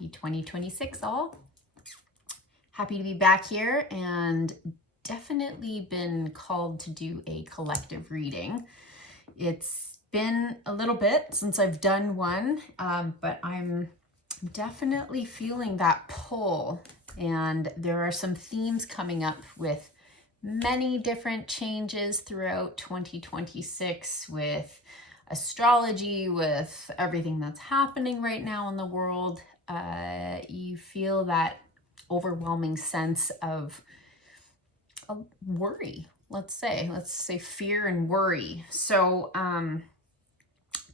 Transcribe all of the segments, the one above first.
Happy 2026 all. Happy to be back here and definitely been called to do a collective reading. It's been a little bit since I've done one, but I'm definitely feeling that pull, and there are some themes coming up with many different changes throughout 2026 with astrology, with everything that's happening right now in the world. You feel that overwhelming sense of worry, let's say fear and worry. So,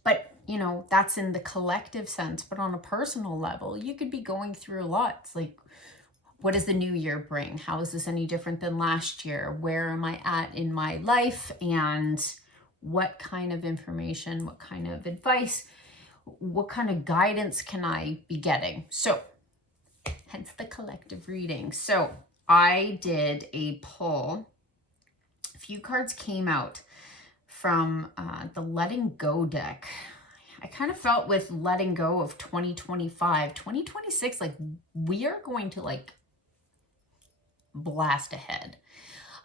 but you know, that's in the collective sense, but on a personal level, you could be going through a lot. It's like, what does the new year bring? How is this any different than last year? Where am I at in my life? And what kind of information, what kind of advice, what kind of guidance can I be getting? So, hence the collective reading. So, I did a pull. A few cards came out from the Letting Go deck. I kind of felt with letting go of 2025, 2026, like we are going to like blast ahead.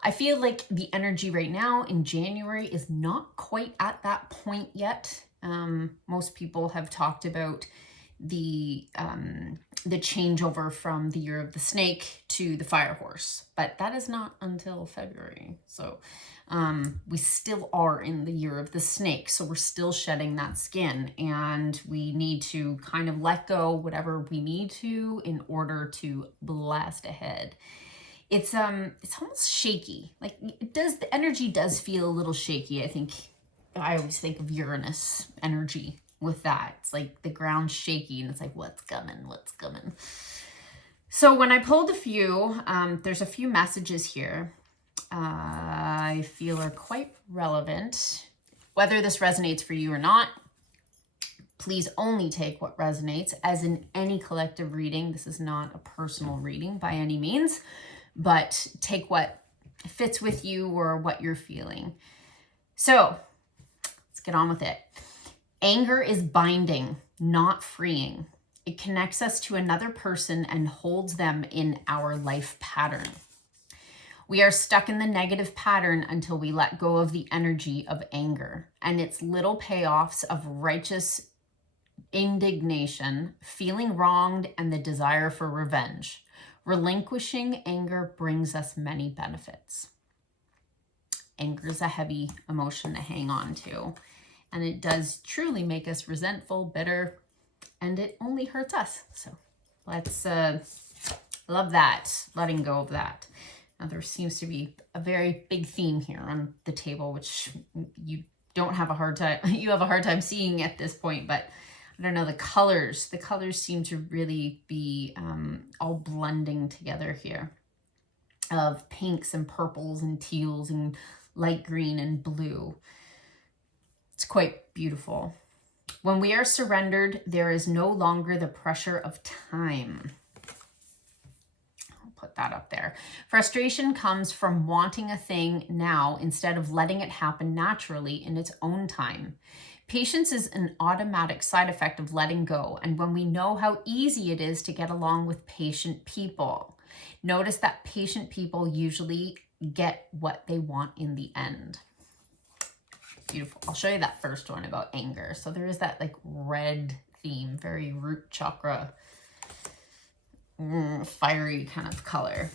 I feel like the energy right now in January is not quite at that point yet. Most people have talked about the changeover from the year of the snake to the fire horse, but that is not until February. So we still are in the year of the snake, so we're still shedding that skin, and we need to kind of let go whatever we need to in order to blast ahead. It's almost shaky. Like the energy does feel a little shaky. I always think of Uranus energy with that. It's like the ground's shaky and it's like, what's coming? So when I pulled a few, there's a few messages here I feel are quite relevant. Whether this resonates for you or not, please only take what resonates. As in any collective reading, this is not a personal reading by any means, but take what fits with you or what you're feeling. So let's get on with it. Anger is binding, not freeing. It connects us to another person and holds them in our life pattern. We are stuck in the negative pattern until we let go of the energy of anger and its little payoffs of righteous indignation, feeling wronged, and the desire for revenge. Relinquishing anger brings us many benefits. Anger is a heavy emotion to hang on to, and it does truly make us resentful, bitter, and it only hurts us. So let's love that, letting go of that. Now there seems to be a very big theme here on the table, which you have a hard time seeing at this point, but I don't know, the colors seem to really be all blending together here, of pinks and purples and teals and light green and blue. It's quite beautiful. When we are surrendered, there is no longer the pressure of time. I'll put that up there. Frustration comes from wanting a thing now instead of letting it happen naturally in its own time. Patience is an automatic side effect of letting go, and when we know how easy it is to get along with patient people. Notice that patient people usually get what they want in the end. Beautiful. I'll show you that first one about anger. So there is that like red theme, very root chakra, fiery kind of color.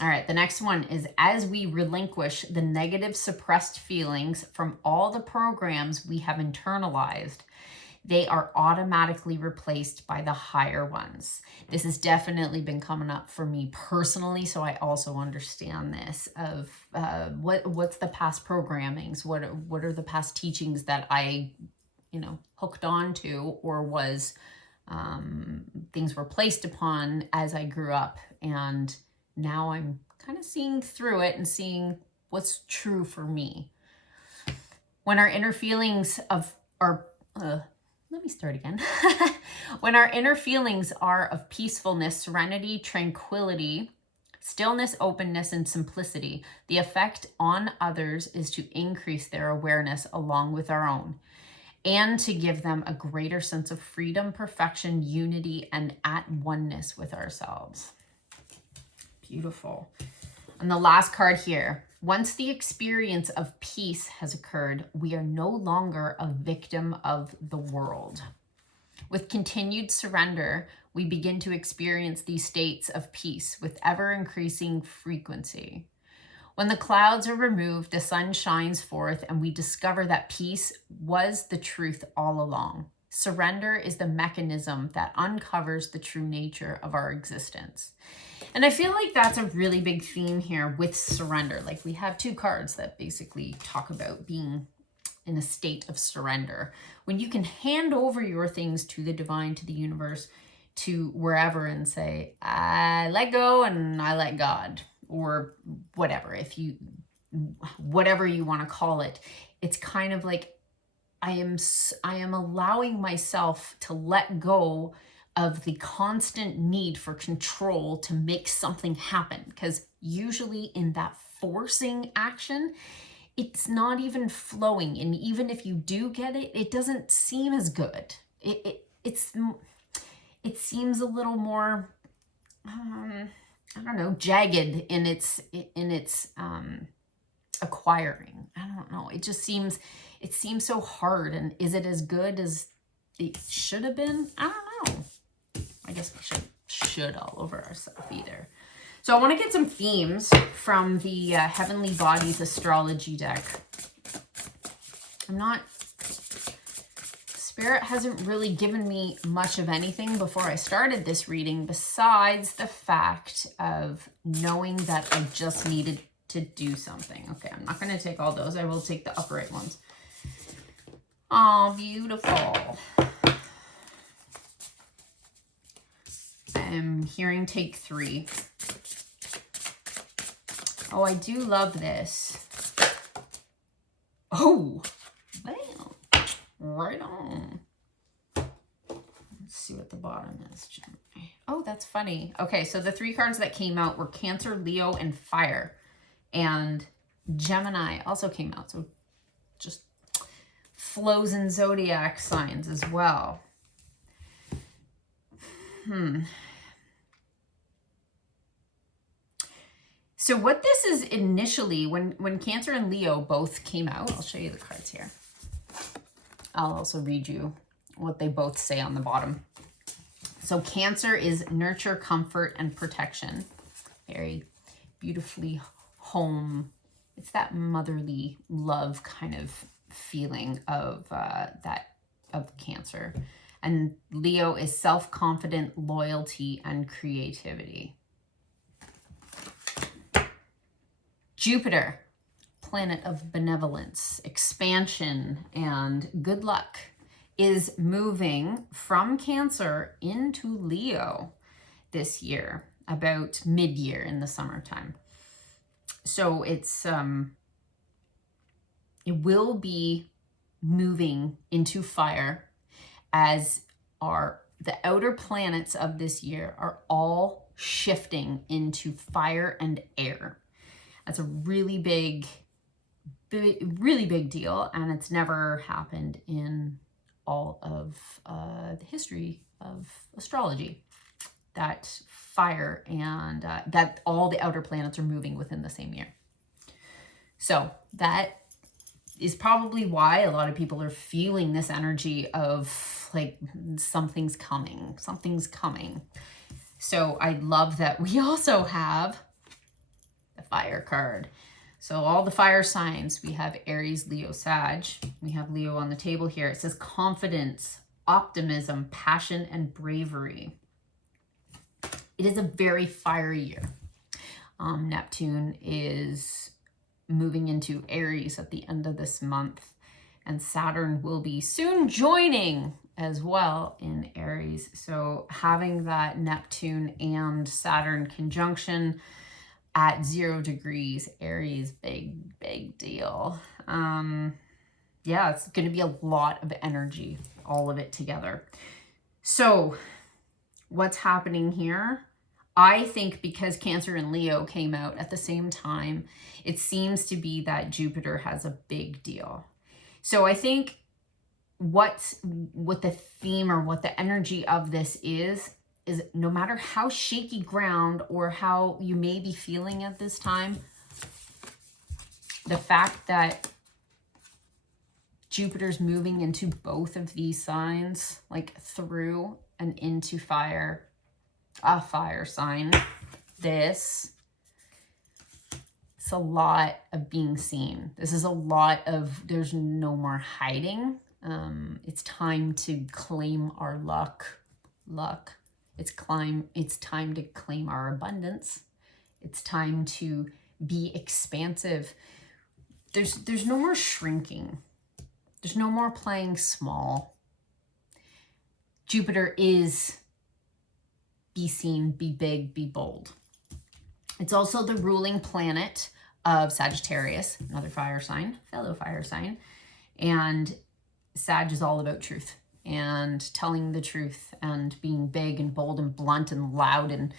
All right, the next one is, as we relinquish the negative suppressed feelings from all the programs we have internalized, they are automatically replaced by the higher ones. This has definitely been coming up for me personally, so I also understand this of what's the past programmings, what are the past teachings that I, hooked on to, or was things were placed upon as I grew up, and now I'm kind of seeing through it and seeing what's true for me. When our inner feelings when our inner feelings are of peacefulness, serenity, tranquility, stillness, openness, and simplicity, the effect on others is to increase their awareness along with our own. and to give them a greater sense of freedom, perfection, unity, and at oneness with ourselves. Beautiful. And the last card here. Once the experience of peace has occurred, we are no longer a victim of the world. With continued surrender, we begin to experience these states of peace with ever-increasing frequency. When the clouds are removed, the sun shines forth, and we discover that peace was the truth all along. Surrender is the mechanism that uncovers the true nature of our existence. And I feel like that's a really big theme here with surrender. Like, we have two cards that basically talk about being in a state of surrender. When you can hand over your things to the divine, to the universe, to wherever, and say, I let go and I let God, or whatever, whatever you want to call it. It's kind of like I am allowing myself to let go of the constant need for control to make something happen. Because usually in that forcing action, it's not even flowing. And even if you do get it, it doesn't seem as good. It seems a little more, I don't know, jagged in its acquiring. I don't know. It seems so hard. And is it as good as it should have been? I don't know. I guess we should all over ourselves either. So I want to get some themes from the Heavenly Bodies astrology deck. Spirit hasn't really given me much of anything before I started this reading, besides the fact of knowing that I just needed to do something. Okay, I'm not going to take all those. I will take the upright ones. Oh, beautiful. I'm hearing take 3. Oh, I do love this. Oh, bam. Right on. Let's see what the bottom is. Oh, that's funny. Okay, so the 3 cards that came out were Cancer, Leo, and Fire. And Gemini also came out. So just flows in zodiac signs as well. So what this is initially, when Cancer and Leo both came out, I'll show you the cards here. I'll also read you what they both say on the bottom. So Cancer is nurture, comfort, and protection. Very beautifully home. It's that motherly love kind of feeling of of Cancer. And Leo is self-confident, loyalty, and creativity. Jupiter, planet of benevolence, expansion, and good luck, is moving from Cancer into Leo this year, about mid-year in the summertime. So it will be moving into fire, as the outer planets of this year are all shifting into fire and air. That's a really big deal, and it's never happened in all of the history of astrology, that fire and that all the outer planets are moving within the same year. So that is probably why a lot of people are feeling this energy of like something's coming. So I love that we also have the fire card. So all the fire signs, we have Aries, Leo, Sag. We have Leo on the table here. It says confidence, optimism, passion, and bravery. It is a very fiery year. Neptune is moving into Aries at the end of this month, and Saturn will be soon joining as well in Aries. So having that Neptune and Saturn conjunction at 0 degrees Aries, big deal. Yeah, it's going to be a lot of energy, all of it together. So what's happening here? I think because Cancer and Leo came out at the same time, it seems to be that Jupiter has a big deal. So I think what the theme or what the energy of this is no matter how shaky ground or how you may be feeling at this time, the fact that Jupiter's moving into both of these signs, like through and into fire, a fire sign, it's a lot of being seen. This is a lot of, there's no more hiding. It's time to claim our luck. It's time to claim our abundance. It's time to be expansive. There's no more shrinking. There's no more playing small. Jupiter is be seen, be big, be bold. It's also the ruling planet of Sagittarius, another fire sign, fellow fire sign. And Sag is all about truth and telling the truth and being big and bold and blunt and loud and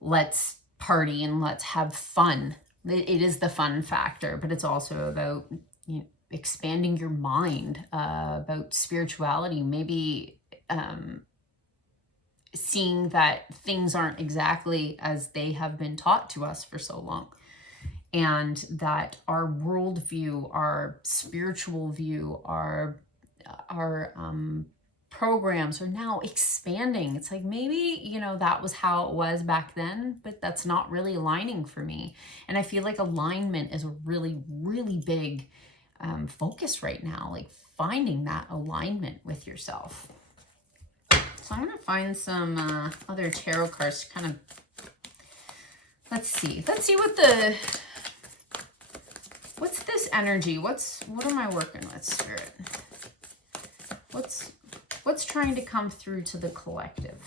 let's party and let's have fun. It is the fun factor, but it's also about, you know, expanding your mind, about spirituality, maybe seeing that things aren't exactly as they have been taught to us for so long, and that our worldview, our spiritual view, our programs are now expanding. It's like, maybe, you know, that was how it was back then, but that's not really aligning for me. And I feel like alignment is a really, really big focus right now, like finding that alignment with yourself. So I'm going to find some other tarot cards to kind of, let's see what's this energy? What am I working with, Spirit? What's trying to come through to the collective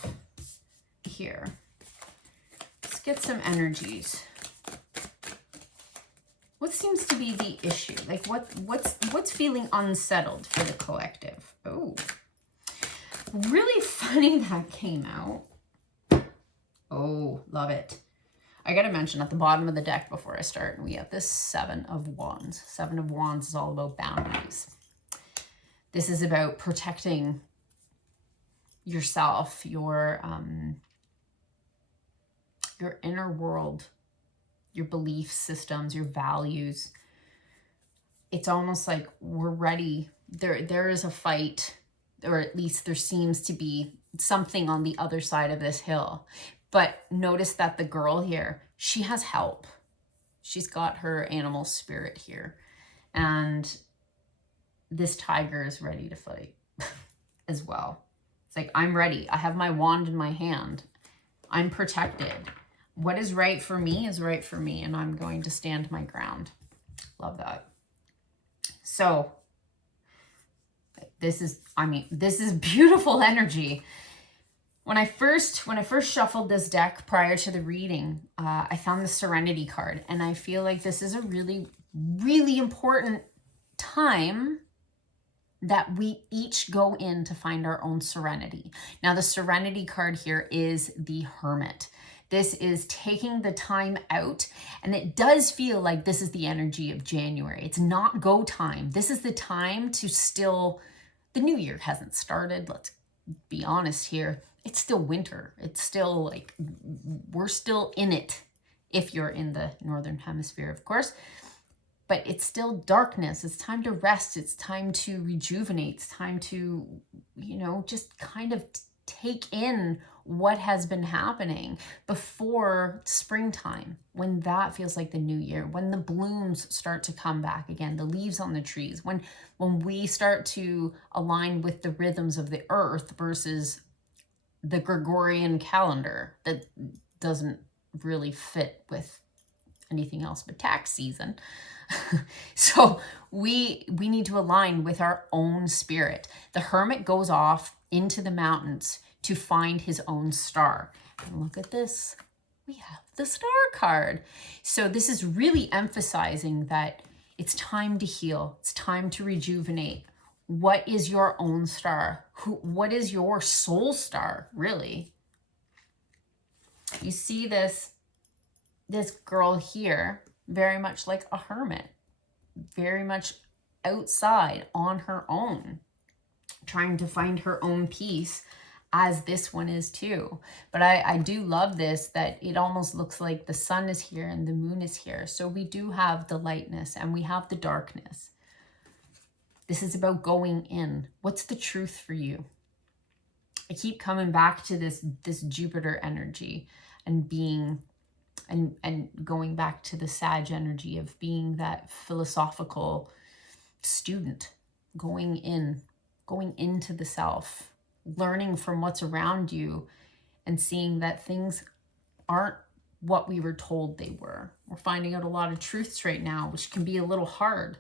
here? Let's get some energies. What seems to be the issue? Like what's feeling unsettled for the collective? Oh, really funny that came out. Oh, love it. I got to mention at the bottom of the deck before I start, we have this Seven of Wands. Seven of Wands is all about boundaries. This is about protecting yourself, your inner world, your belief systems, your values. It's almost like we're ready. There is a fight, or at least there seems to be something on the other side of this hill. But notice that the girl here, she has help. She's got her animal spirit here. And this tiger is ready to fight as well. It's like, I'm ready. I have my wand in my hand. I'm protected. What is right for me is right for me, and I'm going to stand my ground. Love that. So this is beautiful energy. When I first shuffled this deck prior to the reading, I found the Serenity card, and I feel like this is a really, really important time that we each go in to find our own serenity. Now, the Serenity card here is the Hermit. This is taking the time out, and it does feel like this is the energy of January. It's not go time. This is the time to still, the new year hasn't started. Let's be honest here. It's still winter. It's still like, we're still in it if you're in the Northern Hemisphere, of course. But it's still darkness. It's time to rest. It's time to rejuvenate. It's time to, you know, just kind of take in what has been happening before springtime, when that feels like the new year, when the blooms start to come back again, the leaves on the trees, when we start to align with the rhythms of the earth versus the Gregorian calendar that doesn't really fit with anything else but tax season. So we need to align with our own spirit. The Hermit goes off into the mountains to find his own star. And look at this. We have the Star card. So this is really emphasizing that it's time to heal. It's time to rejuvenate. What is your own star? What is your soul star, really? You see this girl here, very much like a hermit, very much outside on her own. trying to find her own peace, as this one is too. But I do love this, that it almost looks like the sun is here and the moon is here. So we do have the lightness and we have the darkness. This is about going in. What's the truth for you? I keep coming back to this Jupiter energy and being, and going back to the Sag energy of being that philosophical student, going into the self, learning from what's around you and seeing that things aren't what we were told they were. We're finding out a lot of truths right now, which can be a little hard.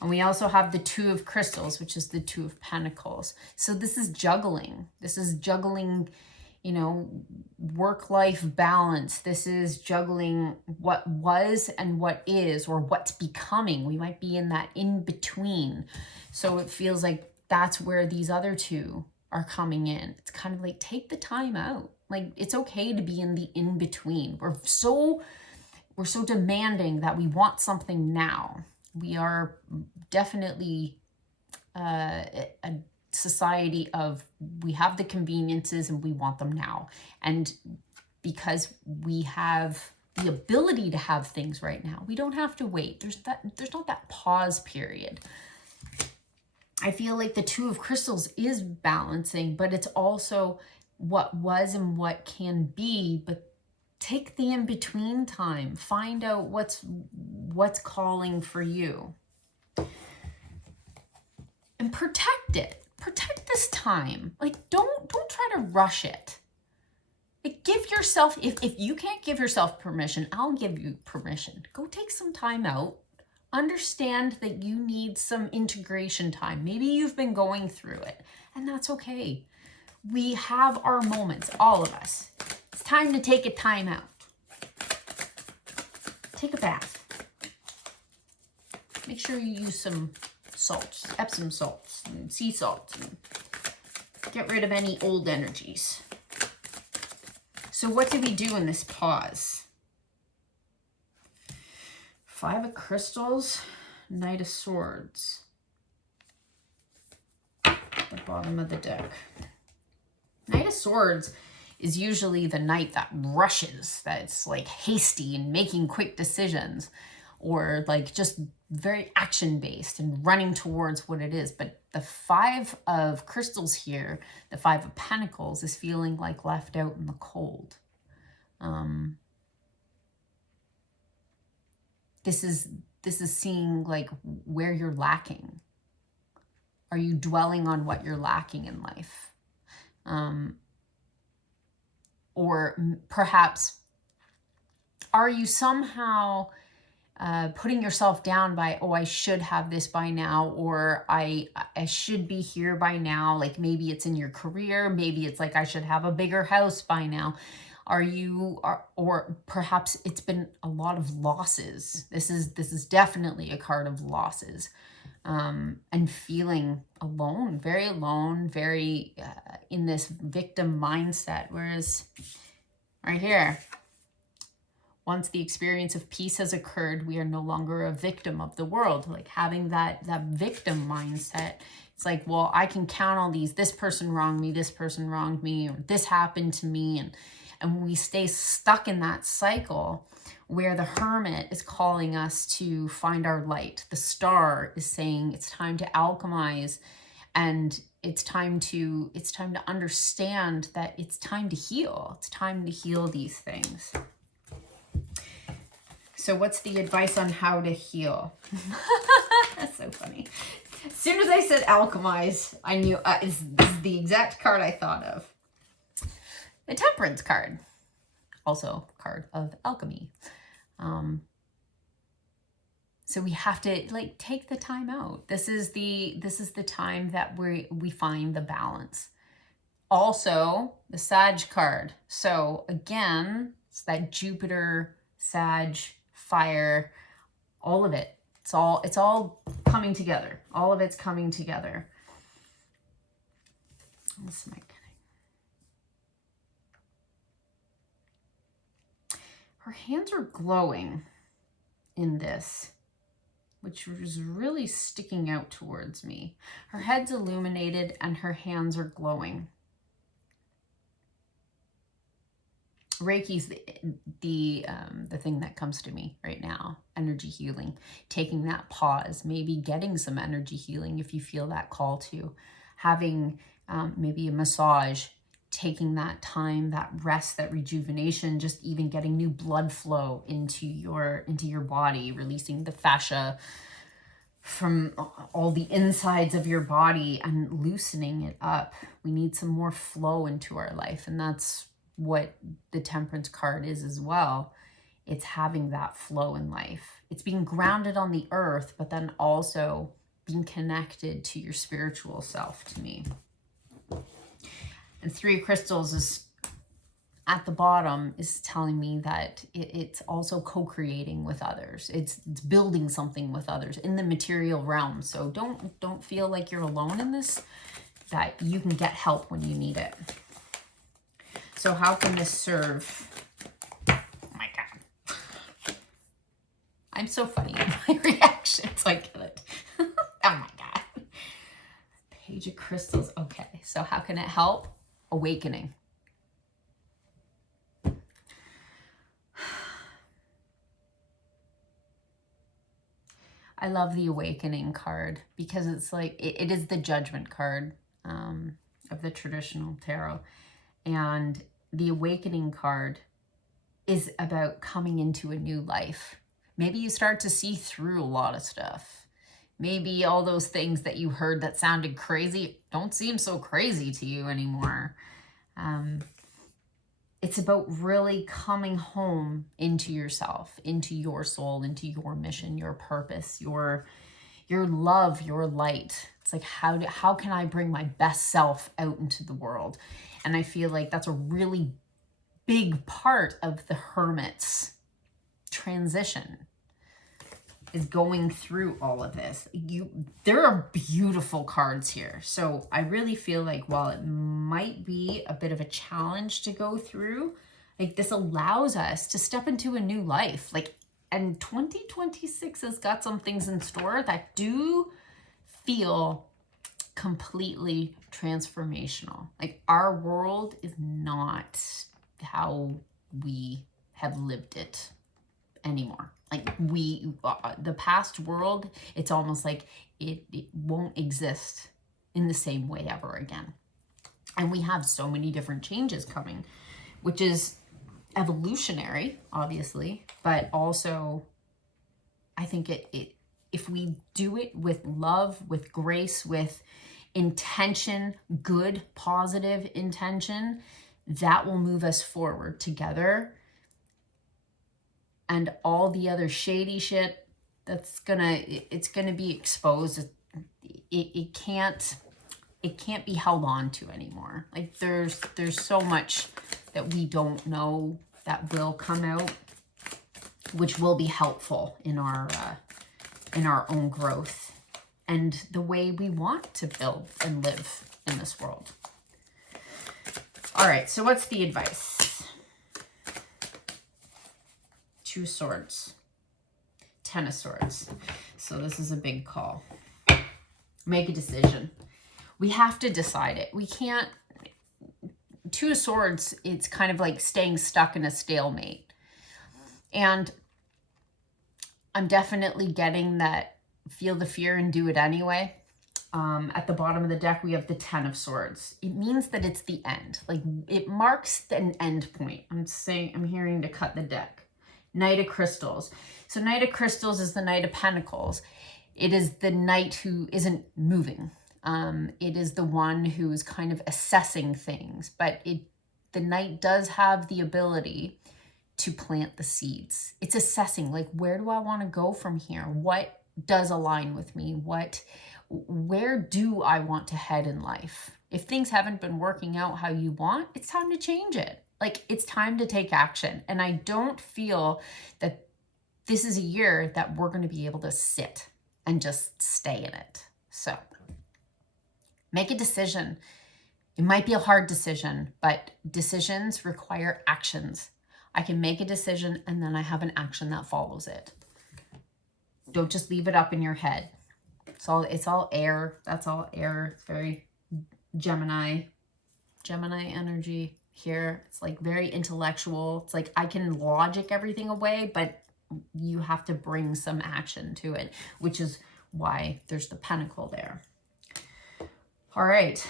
And we also have the Two of Crystals, which is the Two of Pentacles. So this is juggling. This is juggling, you know, work-life balance. This is juggling what was and what is, or what's becoming. We might be in that in-between. So it feels like that's where these other two are coming in. It's kind of like, take the time out. Like, it's okay to be in the in-between. We're so demanding that we want something now. We are definitely a society of, we have the conveniences and we want them now. And because we have the ability to have things right now, we don't have to wait. There's not that pause period. I feel like the Two of Crystals is balancing, but it's also what was and what can be. But take the in-between time. Find out what's calling for you. And protect it. Protect this time. Like, don't try to rush it. Like, give yourself, if you can't give yourself permission, I'll give you permission. Go take some time out. Understand that you need some integration time. Maybe you've been going through it, and that's okay. We have our moments, all of us. It's time to take a time out. Take a bath. Make sure you use some salts, Epsom salts, and sea salts, and get rid of any old energies. So what did we do in this pause? Five of Crystals, Knight of Swords. The bottom of the deck. Knight of Swords is usually the knight that rushes, that's like hasty and making quick decisions, or like just very action-based and running towards what it is. But the Five of Crystals here, the Five of Pentacles, is feeling like left out in the cold. This is seeing like where you're lacking. Are you dwelling on what you're lacking in life? Or perhaps are you somehow putting yourself down by, oh, I should have this by now, or I should be here by now. Like, maybe it's in your career. Maybe it's like, I should have a bigger house by now. Or perhaps it's been a lot of losses. This is definitely a card of losses, and feeling alone, very in this victim mindset. Whereas right here, once the experience of peace has occurred, we are no longer a victim of the world. Like, having that victim mindset, it's like, well, I can count all these. This person wronged me. This person wronged me. Or this happened to me. And when we stay stuck in that cycle, where the Hermit is calling us to find our light, the Star is saying it's time to alchemize, and it's time to understand that it's time to heal. It's time to heal these things. So what's the advice on how to heal? That's so funny. As soon as I said alchemize, I knew this is the exact card I thought of. The Temperance card, also card of alchemy. So we have to like take the time out. This is the time that we find the balance. Also, the Sag card. So again, it's that Jupiter, Sag, fire, all of it. It's all coming together. All of it's coming together. This might. Her hands are glowing in this. which was really sticking out towards me. Her head's illuminated and her hands are glowing. Reiki's the thing that comes to me right now. Energy healing, taking that pause, maybe getting some energy healing if you feel that call to, having maybe a massage, taking that time, that rest, that rejuvenation, just even getting new blood flow into your body, releasing the fascia from all the insides of your body and loosening it up. We need some more flow into our life, and that's what the Temperance card is as well. It's having that flow in life. It's being grounded on the earth, but then also being connected to your spiritual self, to me. And 3 crystals is at the bottom, is telling me that it's also co-creating with others. It's building something with others in the material realm. So don't feel like you're alone in this, that you can get help when you need it. So how can this serve? Oh my God. I'm so funny in my reactions. I get it. Oh my God. Page of Crystals. Okay, so how can it help? Awakening. I love the Awakening card because it's like, it is the Judgment card of the traditional tarot. And the Awakening card is about coming into a new life. Maybe you start to see through a lot of stuff. Maybe all those things that you heard that sounded crazy don't seem so crazy to you anymore. It's about really coming home into yourself, into your soul, into your mission, your purpose, your love, your light. It's like, how can I bring my best self out into the world? And I feel like that's a really big part of the Hermit's transition, is going through all of this. There are beautiful cards here. So I really feel like while it might be a bit of a challenge to go through, like this allows us to step into a new life. Like, and 2026 has got some things in store that do feel completely transformational. Like our world is not how we have lived it anymore. Like the past world, it's almost like it won't exist in the same way ever again. And we have so many different changes coming, which is evolutionary, obviously, but also I think if we do it with love, with grace, with intention, good, positive intention, that will move us forward together. And all the other shady shit it's gonna be exposed. It can't be held on to anymore. Like there's so much that we don't know that will come out, which will be helpful in our own growth and the way we want to build and live in this world. All right, so what's the advice? 2 swords, 10 of swords. So this is a big call. Make a decision. We have to decide it. We can't, 2 of swords, it's kind of like staying stuck in a stalemate. And I'm definitely getting that feel the fear and do it anyway. At the bottom of the deck, we have the 10 of swords. It means that it's the end. Like it marks an end point. I'm hearing to cut the deck. Knight of Crystals. So Knight of Crystals is the Knight of Pentacles. It is the knight who isn't moving. It is the one who is kind of assessing things, but the knight does have the ability to plant the seeds. It's assessing, like, where do I want to go from here? What does align with me? Where do I want to head in life? If things haven't been working out how you want, it's time to change it. Like, it's time to take action. And I don't feel that this is a year that we're going to be able to sit and just stay in it. So make a decision. It might be a hard decision, but decisions require actions. I can make a decision and then I have an action that follows it. Don't just leave it up in your head. It's all air. That's all air. It's very Gemini energy here. It's like very intellectual. It's like I can logic everything away, but you have to bring some action to it, which is why there's the pentacle there. All right.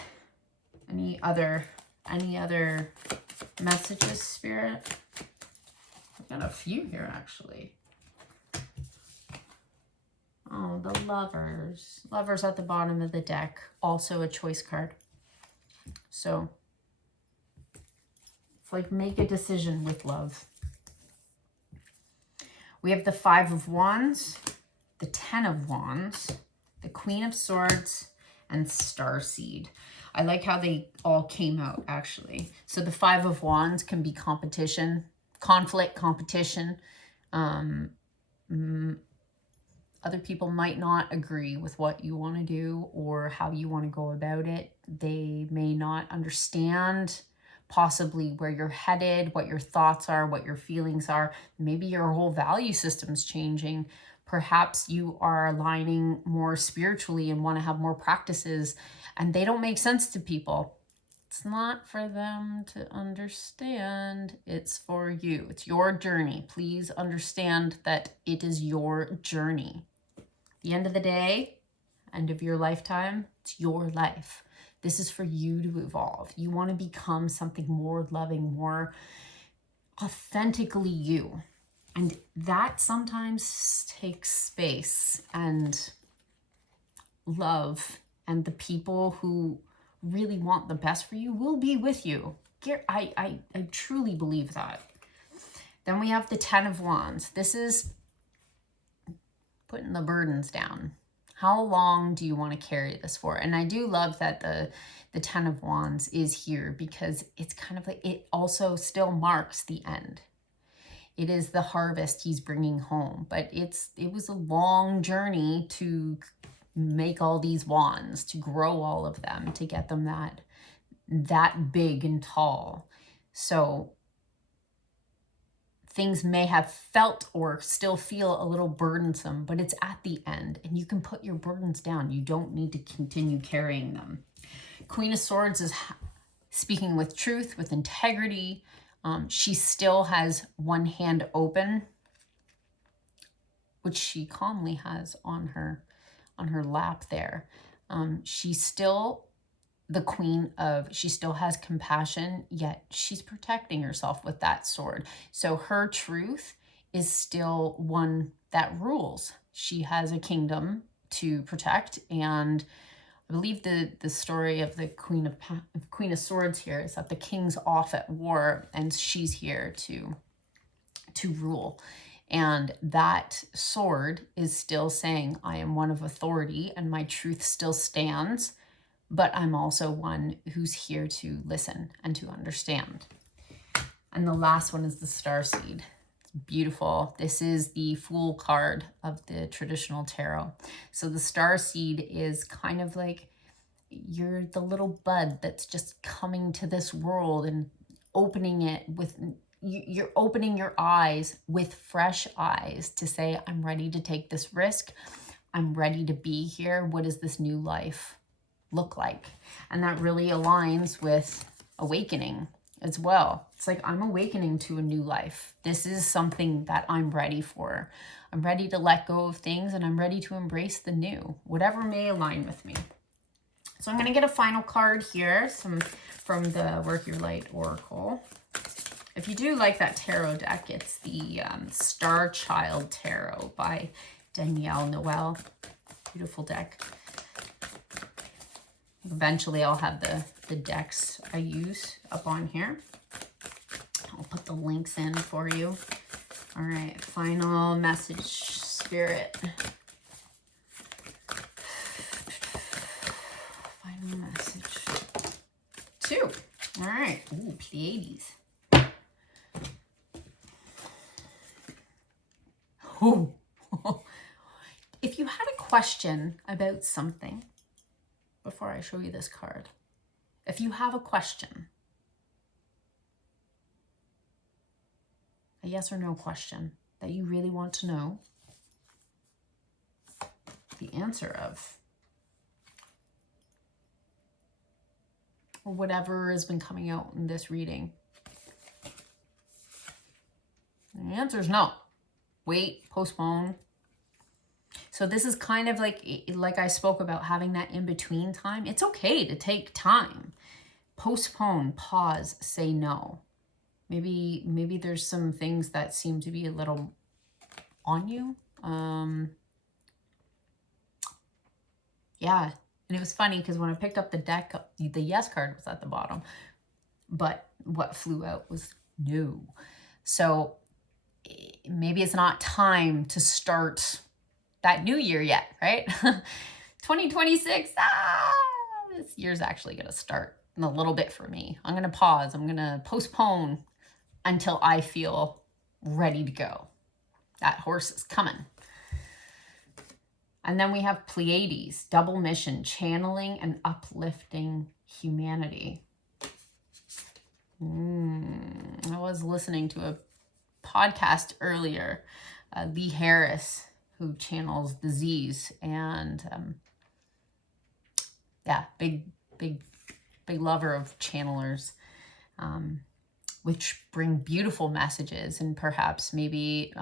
Any other messages, Spirit? I've got a few here, actually. Oh, the Lovers. Lovers at the bottom of the deck. Also a choice card. So, it's like make a decision with love. We have the Five of Wands, the Ten of Wands, the Queen of Swords, and Starseed. I like how they all came out, actually. So the Five of Wands can be competition, conflict, competition. Other people might not agree with what you want to do or how you want to go about it. They may not understand possibly where you're headed, what your thoughts are, what your feelings are. Maybe your whole value system's changing. Perhaps you are aligning more spiritually and want to have more practices, and they don't make sense to people. It's not for them to understand. It's for you. It's your journey. Please understand that it is your journey. At the end of the day, end of your lifetime, it's your life. This is for you to evolve. You want to become something more loving, more authentically you. And that sometimes takes space and love, and the people who really want the best for you will be with you. I truly believe that. Then we have the Ten of Wands. This is putting the burdens down. How long do you want to carry this for? And I do love that the Ten of Wands is here, because it's kind of like it also still marks the end. It is the harvest he's bringing home, but it was a long journey to make all these wands, to grow all of them, to get them that big and tall. So things may have felt or still feel a little burdensome, but it's at the end, and you can put your burdens down. You don't need to continue carrying them. Queen of Swords is speaking with truth, with integrity. She still has one hand open, which she calmly has on her lap there. She's still the queen of, she still has compassion, yet she's protecting herself with that sword. So her truth is still one that rules. She has a kingdom to protect, and I believe the story of the Queen of Swords here is that the king's off at war, and she's here to rule. And that sword is still saying, I am one of authority and my truth still stands, but I'm also one who's here to listen and to understand. And the last one is the Starseed. It's beautiful. This is the Fool card of the traditional tarot. So the Starseed is kind of like you're the little bud that's just coming to this world and opening it with, you're opening your eyes with fresh eyes to say, I'm ready to take this risk. I'm ready to be here. What does this new life look like? And that really aligns with awakening as well. It's like, I'm awakening to a new life. This is something that I'm ready for. I'm ready to let go of things, and I'm ready to embrace the new, whatever may align with me. So I'm going to get a final card here, some from the Work Your Light Oracle. If you do like that tarot deck, it's the Star Child Tarot by Danielle Noel. Beautiful deck. Eventually I'll have the decks I use up on here. I'll put the links in for you. All right, final message, Spirit. Final message. 2. All right. Ooh, Pleiades. Ooh. If you had a question about something, before I show you this card, if you have a question, a yes or no question that you really want to know, the answer of? Or whatever has been coming out in this reading. The answer is no. Wait, postpone. So this is kind of like I spoke about, having that in-between time. It's okay to take time. Postpone, pause, say no. Maybe there's some things that seem to be a little on you. Yeah. And it was funny because when I picked up the deck, the yes card was at the bottom. But what flew out was no. So maybe it's not time to start that new year yet, right? 2026, this year's actually going to start in a little bit for me. I'm going to pause. I'm going to postpone until I feel ready to go. That horse is coming. And then we have Pleiades, double mission, channeling and uplifting humanity. I was listening to a podcast earlier, Lee Harris, who channels the Z's, and yeah, big lover of channelers, which bring beautiful messages, and perhaps maybe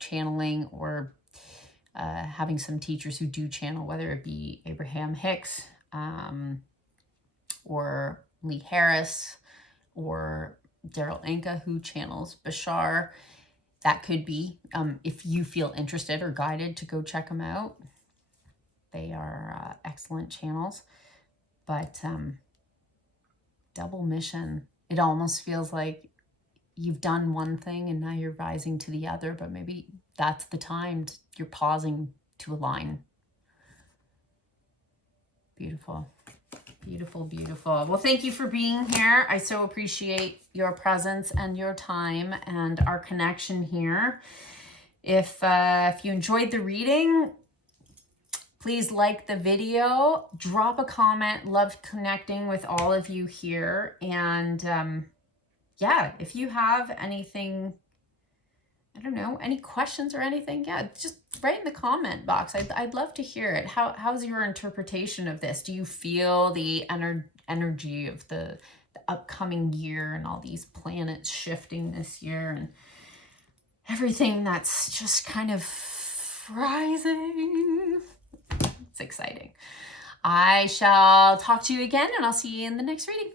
channeling or having some teachers who do channel, whether it be Abraham Hicks or Lee Harris or Daryl Anka, who channels Bashar. That could be, if you feel interested or guided to go check them out. They are excellent channels. But double mission, it almost feels like you've done one thing and now you're rising to the other, but maybe that's the time you're pausing to align. Beautiful. Beautiful, beautiful. Well, thank you for being here. I so appreciate your presence and your time and our connection here. If you enjoyed the reading, please like the video, drop a comment. Love connecting with all of you here. And yeah, if you have anything, I don't know, any questions or anything, yeah, just write in the comment box. I'd love to hear it. How's your interpretation of this? Do you feel the energy of the upcoming year and all these planets shifting this year and everything that's just kind of rising? It's exciting. I shall talk to you again, and I'll see you in the next reading.